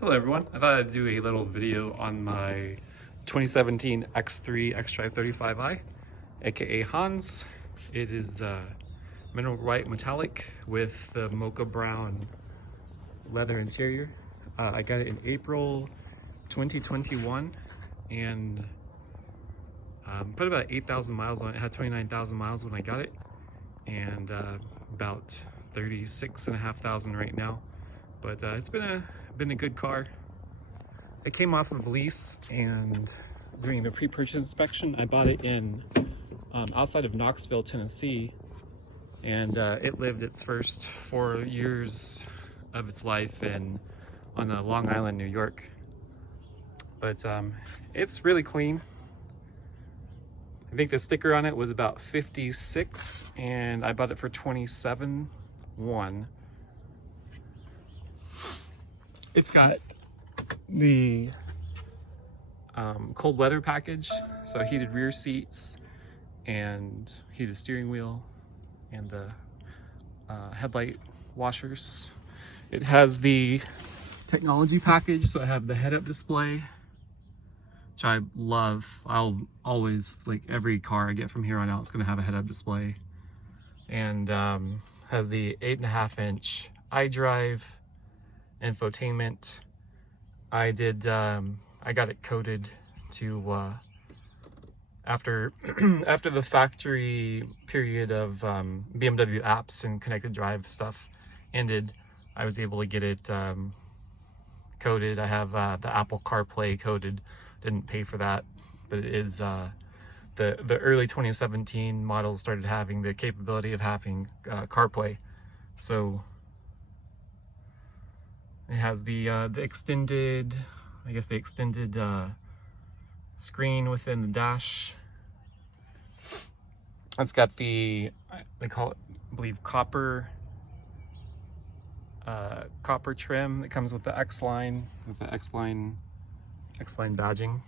Hello everyone, I thought I'd do a little video on my 2017 X3 xDrive35i, aka Hans. It is mineral white metallic with the mocha brown leather interior. I got it in April 2021 and put about 8,000 miles on it. It had 29,000 miles when I got it and about 36,500 right now. But it's been a good car. It came off of lease, and during the pre-purchase inspection, I bought it in outside of Knoxville, Tennessee, and it lived its first 4 years of its life on Long Island, New York. But it's really clean. I think the sticker on it was about 56, and I bought it for 27.1. It's got the cold weather package, so heated rear seats and heated steering wheel and the headlight washers. It has the technology package, so I have the head-up display, which I love. I'll always, like every car I get from here on out, it's going to have a head-up display, and has the 8.5-inch iDrive infotainment. I got it coded to after the factory period of BMW apps and connected drive stuff ended. I was able to get it coded. I have the Apple CarPlay coded. Didn't pay for that, but it is the early 2017 models started having the capability of having CarPlay. So it has the extended, I guess the extended screen within the dash. It's got the, they call it, I believe, copper trim that comes with the xLine, xLine badging.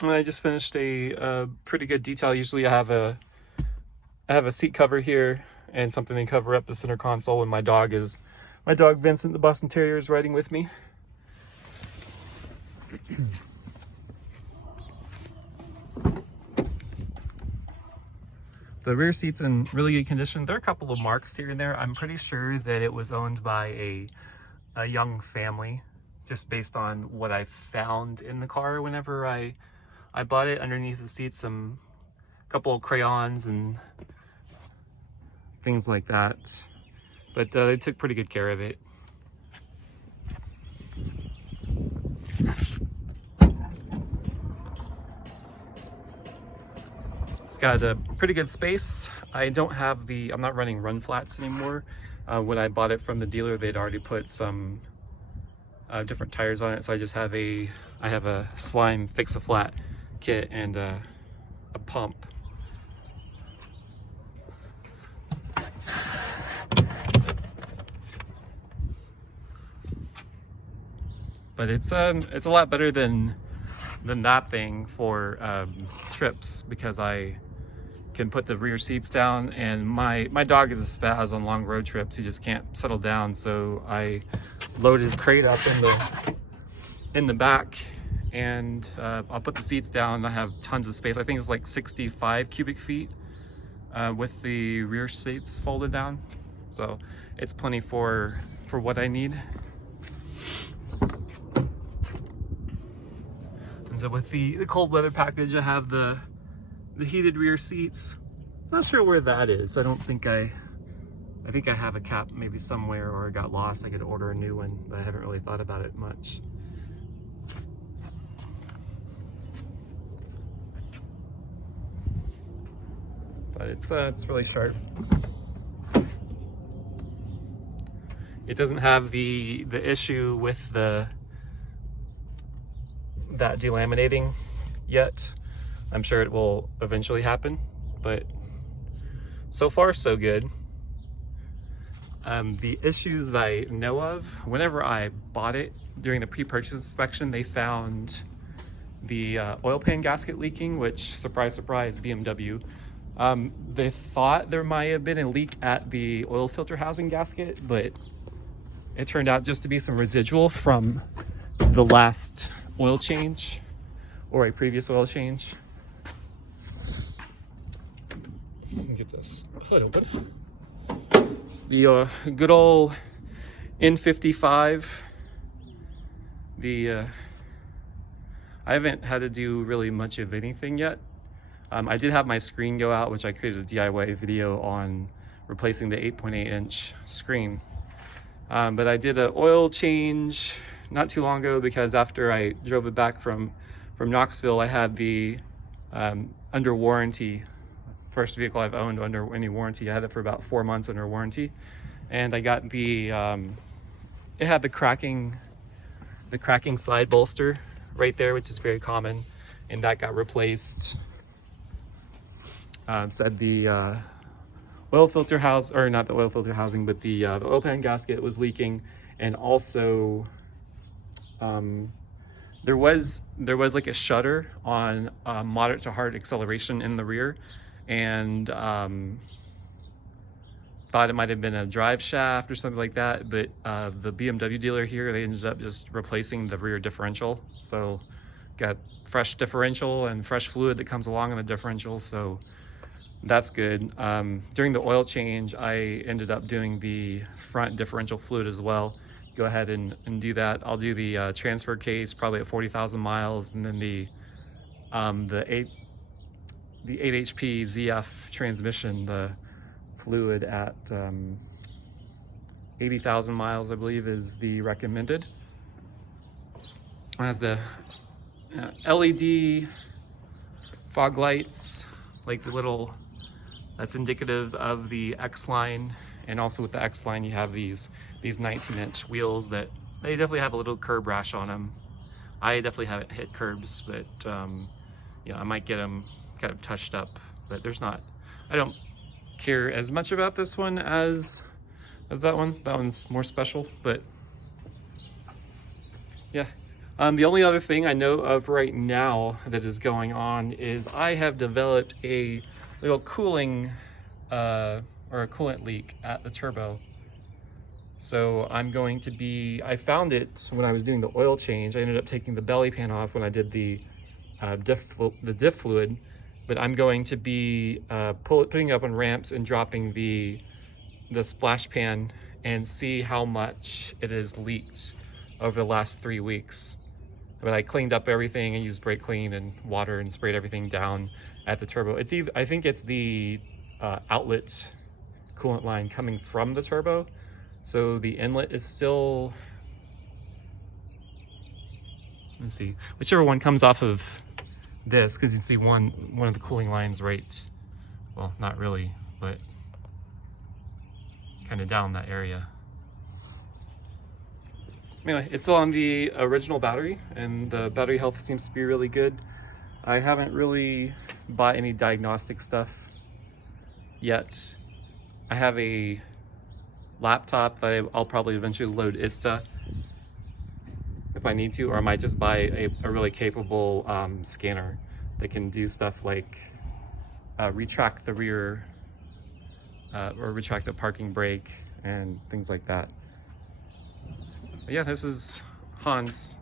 And I just finished a pretty good detail. Usually I have a seat cover here and something to cover up the center console, and my dog Vincent the Boston Terrier is riding with me. The rear seat's in really good condition. There are a couple of marks here and there. I'm pretty sure that it was owned by a young family, just based on what I found in the car whenever I bought it. Underneath the seat, a couple of crayons and things like that, but they took pretty good care of it. It's got a pretty good space. I'm not running run flats anymore. When I bought it from the dealer, they'd already put some different tires on it, so I just have I have a Slime fix-a-flat kit and a pump. But it's a lot better than that thing for trips, because I can put the rear seats down, and my dog is a spaz on long road trips. He just can't settle down, so I load his crate up in the back, and I'll put the seats down. I have tons of space. I think it's like 65 cubic feet with the rear seats folded down, so it's plenty for what I need. And so with the cold weather package, I have the heated rear seats. Not sure where that is. I think I have a cap maybe somewhere, or it got lost. I could order a new one, but I haven't really thought about it much. But it's really sharp. It doesn't have the issue with that delaminating yet. I'm sure it will eventually happen, but so far so good. The issues that I know of, whenever I bought it during the pre-purchase inspection, they found the oil pan gasket leaking, which, surprise, surprise, BMW. They thought there might have been a leak at the oil filter housing gasket, but It turned out just to be some residual from the last oil change or a previous oil change. Let me get this hood open. It's the good old N55. I haven't had to do really much of anything yet. I did have my screen go out, which I created a DIY video on replacing the 8.8-inch screen. But I did an oil change not too long ago because after I drove it back from Knoxville, I had the under warranty, first vehicle I've owned under any warranty. I had it for about 4 months under warranty, and I got the it had the cracking side bolster right there, which is very common, and that got replaced. Said the oil filter house, or not the oil filter housing, but the oil pan gasket was leaking, and also there was like a shutter on moderate to hard acceleration in the rear, and thought it might have been a drive shaft or something like that, but the BMW dealer here, they ended up just replacing the rear differential. So got fresh differential and fresh fluid that comes along in the differential, so that's good. During the oil change, I ended up doing the front differential fluid as well. Go ahead and do that. I'll do the transfer case probably at 40,000 miles, and then the 8 HP ZF transmission, the fluid at 80,000 miles, I believe, is the recommended. It has the LED fog lights, like the little, that's indicative of the xLine, and also with the xLine you have these 19-inch wheels that they definitely have a little curb rash on them. I definitely haven't hit curbs, but I might get them kind of touched up, but there's not, I don't care as much about this one as that one. That one's more special, but yeah. The only other thing I know of right now that is going on is I have developed a little cooling or a coolant leak at the turbo. So I'm going to be, I found it when I was doing the oil change. I ended up taking the belly pan off when I did the diff fluid, but I'm going to be putting it up on ramps and dropping the splash pan and see how much it has leaked over the last 3 weeks. But I cleaned up everything and used brake clean and water and sprayed everything down at the turbo. It's either, I think it's the outlet coolant line coming from the turbo. So the inlet is still, let's see, whichever one comes off of this, because you can see one of the cooling lines right, well, not really, but kind of down that area. Anyway, it's still on the original battery, and the battery health seems to be really good. I haven't really bought any diagnostic stuff yet. I have a laptop that I'll probably eventually load ISTA if I need to, or I might just buy a really capable scanner that can do stuff like retract the rear or retract the parking brake and things like that. But yeah, this is Hans.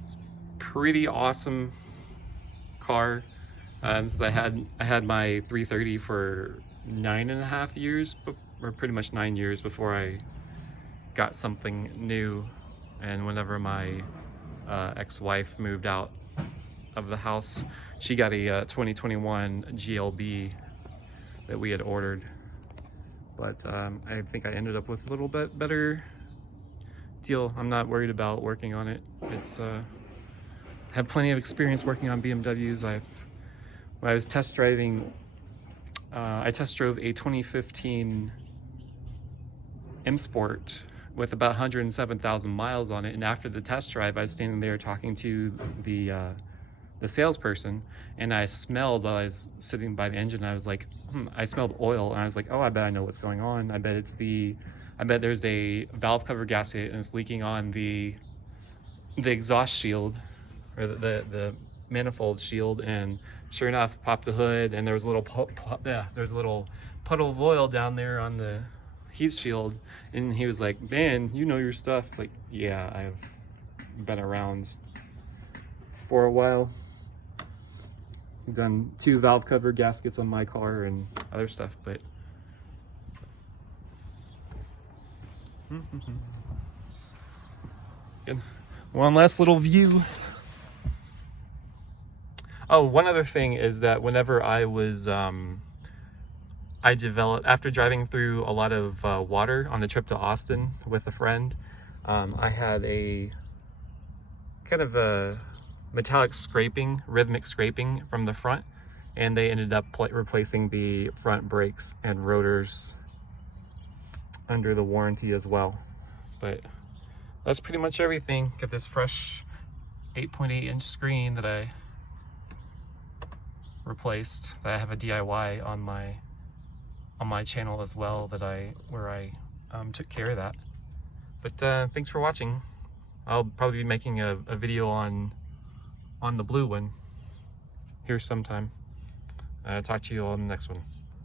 It's pretty awesome car. So I had my 330 for 9.5 years, or pretty much 9 years before I got something new. And whenever my ex-wife moved out of the house, she got a 2021 GLB that we had ordered. But I think I ended up with a little bit better deal. I'm not worried about working on it. It's have plenty of experience working on BMWs. When I was test driving, I test drove a 2015 M Sport with about 107,000 miles on it, and after the test drive, I was standing there talking to the salesperson, and I smelled while I was sitting by the engine. I was like, I smelled oil, and I was like, oh, I bet I know what's going on. I bet there's a valve cover gasket and it's leaking on the exhaust shield, or the manifold shield. And sure enough, popped the hood, and there was a little puddle of oil down there on the heat shield, and he was like, man, you know your stuff. It's like, yeah, I've been around for a while. I've done 2 valve cover gaskets on my car and other stuff, but good. One last little view. Oh, one other thing is that whenever I was I developed, after driving through a lot of water on a trip to Austin with a friend, I had a kind of a metallic scraping, rhythmic scraping from the front, and they ended up replacing the front brakes and rotors under the warranty as well. But that's pretty much everything. Got this fresh 8.8-inch screen that I replaced, that I have a DIY on my channel as well, where I took care of that. But thanks for watching. I'll probably be making a video on the blue one here sometime. Talk to you all in the next one.